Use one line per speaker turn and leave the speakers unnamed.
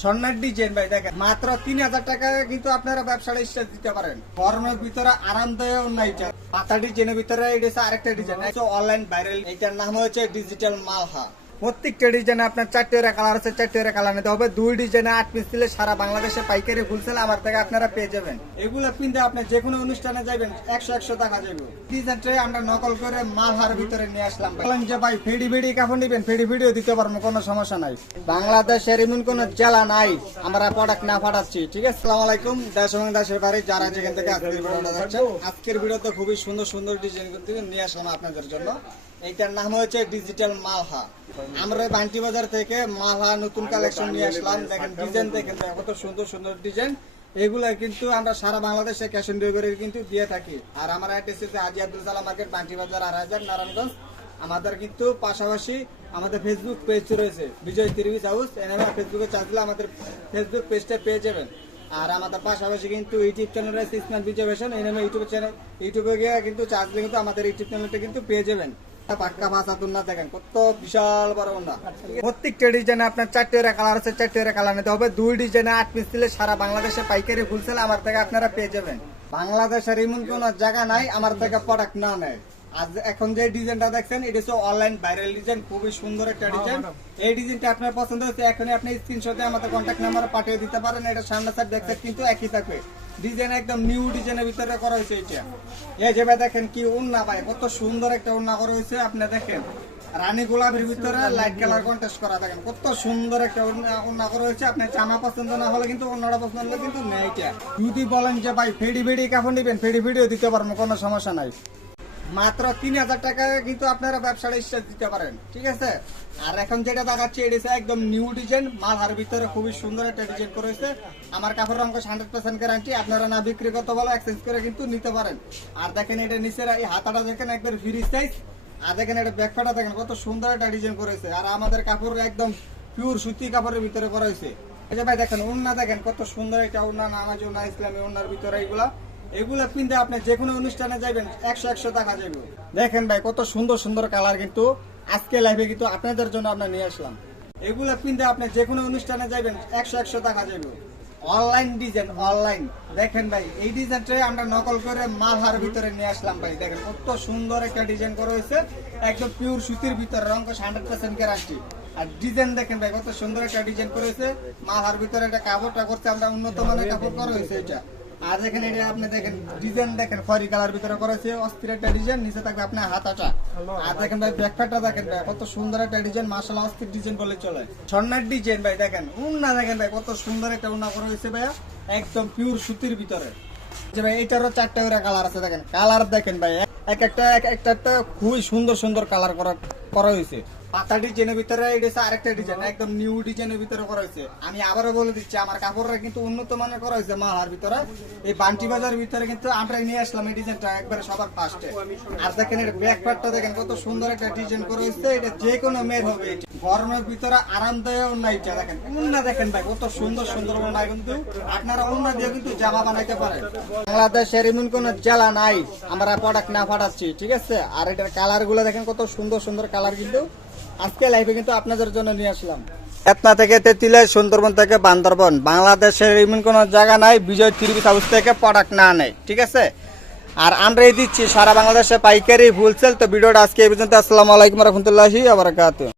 স্বর্ণের ডিজাইন ভাই, দেখেন। মাত্র তিন হাজার টাকা কিন্তু আপনারা ব্যবসাটা স্টার্ট দিতে পারেন। গরমের ভিতরে আরামদায়ক নাই পাতা ডিজাইনের ভিতরে এটা আরেকটা ডিজাইন অনলাইন ভাইরাল এটার নাম হচ্ছে ডিজিটাল মালহা। প্রত্যেকটা ডিজাইনে আপনার চারটে ওরা কালার আছে, চারটে ওরা কালার নিতে হবে। দুই ডিজাইনে আট পিস দিলে সারা বাংলাদেশে পাইকারি ফুলসেল আমার থেকে আপনারা পেয়ে যাবেন। এগুলো কিনতে আপনি যে কোনো অনুষ্ঠানে যাবেন একশো একশো টাকা যাবে ডিজাইনটা আমরা নকল করে মালহার ভিতরে নিয়ে আসলাম বলেন যে ভাই, ফেডি ফেডি কাপড় নিবেন, ফেডি ফেডিও দিতে পারব কোনো সমস্যা নাই। বাংলাদেশের এমন কোনো জেলা নাই, আমরা প্রোডাক্ট না পাঠাচ্ছি, ঠিক আছে? আসসালামু আলাইকুম, দেশ এবং দেশের বাড়ি যারা যেখান থেকে আজকের ভিডিওটা দেখছেন, আজকের ভিডিওতে খুবই সুন্দর সুন্দর ডিজাইন নিয়ে আসলাম আপনাদের জন্য। এইটার নাম হচ্ছে ডিজিটাল মালহা। আমরা বান্টি বাজার থেকে মালহা নতুন কালেকশন নিয়ে আসলাম। দেখেন ডিজাইন দেখেন কত সুন্দর সুন্দর ডিজাইন এগুলা কিন্তু আমরা সারা বাংলাদেশে ক্যাশ অন ডেলিভারি কিন্তু দিয়ে থাকি। আর আমার অ্যাড্রেস হচ্ছে হাজি আব্দুল সালাম মার্কেট বান্টি বাজার আর হাজার নারায়ণগঞ্জ। আমাদের কিন্তু পাশাপাশি আমাদের ফেসবুক পেজ রয়েছে বিজয় ত্রিভিস হাউস এনামে ফেসবুকে চার্জ দিলে আমাদের ফেসবুক পেজটা পেয়ে যাবেন। আর আমাদের পাশাপাশি কিন্তু ইউটিউব চ্যানেল রয়েছে ইসমান বিজয় ভেশন এই নামে ইউটিউব চ্যানেল ইউটিউবে গিয়ে কিন্তু চার্জ দিলে কিন্তু আমাদের ইউটিউব চ্যানেলটা কিন্তু পেয়ে যাবেন। পাক্কা ভাষা তুলনা দেখেন কত বিশাল বড় ওনা প্রত্যেকটা ডিজাইনে আপনার চারটে কালার আছে চারটে কালার নিতে হবে। দুই ডিজাইনে আট পিস দিলে সারা বাংলাদেশে পাইকারি ফুলসেল আমার থেকে আপনারা পেয়ে যাবেন। বাংলাদেশের এমন কোন জায়গা নাই আমার থেকে প্রোডাক্ট না নেয়। আজ এখন যে ডিজাইনটা দেখছেন এটা হচ্ছে অনলাইন ভাইরাল ডিজাইন খুবই সুন্দর একটা ডিজাইন এই ডিজাইনটা আপনার পছন্দ হচ্ছে এখনই আপনি স্ক্রিনশটে আমাদের কন্ট্যাক্ট নাম্বার পাঠিয়ে দিতে পারেন এটা সামনে সাইড দেখতে কিন্তু একই থাকবে। ডিজাইন একদম নিউ ডিজাইনের ভিতরে করা হয়েছে এটা। এই যে ভাই দেখেন কি উন্না ভাই কত সুন্দর একটা উন্না করা হয়েছে আপনি দেখেন। রানী গোলাপের ভিতরে লাইট কালার কন্টেস্ট করা দেখেন কত সুন্দর একটা উন্না করা হয়েছে। আপনার জামা পছন্দ না হলে কিন্তু অন্যটা পছন্দ হলে কিন্তু নেই এটা। যদি বলেন যে ভাই ফেডি ফেডি কাপড় নিবেন ফেডি ফেডিও দিতে পারব কোনো সমস্যা নাই। মাত্র তিন হাজার টাকা কিন্তু আপনারা ব্যবসাটা স্টার্ট দিতে পারেন, ঠিক আছে? আর এখন যেটা দেখাচ্ছি, এটা একদম নিউ ডিজাইন মালহার ভিতরে খুবই সুন্দর একটা ডিজাইন করেছে আমার কাপড় অঙ্ক হান্ড্রেড পার্সেন্ট গ্যারান্টি আপনারা না বিক্রি করতে বলো এক্সচেঞ্জ করে কিন্তু নিতে পারেন। আর দেখেন এটা নিচের এই হাতাটা দেখেন একবার ফ্রি সাইজ আর দেখেন এটা ব্যাকফাটা দেখেন, কত সুন্দর একটা ডিজাইন করেছে আর আমাদের কাপড় একদম পিওর সুতি কাপড়ের ভিতরে করা হয়েছে। এই যে ভাই দেখেন উন্না দেখেন, কত সুন্দর একটা উন্না নামাজ উন্না ইসলামী উন্নার ভিতরে এগুলা এগুলা কিনতে আপনি যে কোনো অনুষ্ঠানে যাবেন একশো একশো টাকা যাবে দেখেন ভাই, কত সুন্দর সুন্দর কালার কিন্তু আজকে লাইভে কিন্তু আপনাদের জন্য আমরা নিয়ে আসলাম। এগুলা কিনতে আপনি যে কোনো অনুষ্ঠানে যাবেন একশো একশো টাকা যাবে অনলাইন ডিজাইন, অনলাইন। দেখেন ভাই, এই ডিজাইনটা আমরা নকল করে মালহার ভিতরে নিয়ে আসলাম ভাই। দেখেন, কত সুন্দর একটা ডিজাইন করা হয়েছে। একদম পিওর সুতির ভিতরে রঙ হান্ড্রেড পার্সেন্ট গ্যারান্টি আর ডিজাইন দেখেন ভাই, কত সুন্দর একটা ডিজাইন করেছে মালহার ভিতরে একটা কাপড়টা করছে আমরা উন্নত মানের কাপড় করা হয়েছে এটা। আর দেখেন এটা আপনি দেখেন ডিজাইন দেখেন খয়রি কালার ভিতরে করেছে অস্থির একটা ডিজাইন নিচে থাকবে আপনার হাতাটা আর দেখেন ভাই ব্যাকপ্যাকটা দেখেন ভাই কত সুন্দর একটা ডিজাইন মার্শাল অস্থির ডিজাইন বলে চলে। স্বর্ণের ডিজাইন ভাই দেখেন উন্না দেখেন ভাই কত সুন্দর একটা উন্না করা হয়েছে ভাইয়া একদম পিওর সুতির ভিতরে। যে ভাই এটারও চারটা করে কালার আছে দেখেন কালার দেখেন ভাই এক একটা এক একটা একটা খুবই সুন্দর সুন্দর কালার করা করা হয়েছে। পাতা ডিজাইনের ভিতরে এটা আরেকটা ডিজাইন, একদম নিউ ডিজাইনের ভিতরে করা হয়েছে। আমি আবারও বলে দিচ্ছি, আমার কাপড়রা কিন্তু উন্নত মানের করা হয়েছে মালার ভিতরে। এই বান্টি বাজার ভিতরে কিন্তু আমরা নিয়ে আসলাম এই ডিজাইনটা একবারে সবার ফার্স্টে আর দেখেন এর ব্যাক পার্টটা দেখেন, কত সুন্দর একটা ডিজাইন করা হয়েছে, এটা যে কোনো মেয়ের হবে গরমের ভিতরে আরামদায়ক না এটা দেখেন, উন্না দেখেন ভাই, কত সুন্দর সুন্দর উন্না কিন্তু। আপনারা উন্না দিয়ে কিন্তু জামা বানাইতে পারেন। বাংলাদেশের এমন কোন জেলা নাই, আমরা প্রোডাক্ট না পাঠাচ্ছি ঠিক আছে? আর এটার কালারগুলো দেখেন, কত সুন্দর সুন্দর কালার কিন্তু। আজকে লাইভে কিন্তু আপনাদের জন্য নিয়ে আসলাম। এতনা থেকে তেতিলে, সুন্দরবন থেকে বান্দরবন। বাংলাদেশের এমন কোনো জায়গা নাই, বিজয় ত্রিভুজ হাউস থেকে প্রোডাক্ট না নেই ঠিক আছে? আর আমরা এই দিচ্ছি সারা বাংলাদেশে পাইকারি হোলসেল তো ভিডিওটা আজকে এই পর্যন্ত। আসসালামু আলাইকুম রহমতুল্লাহি আবরাকাত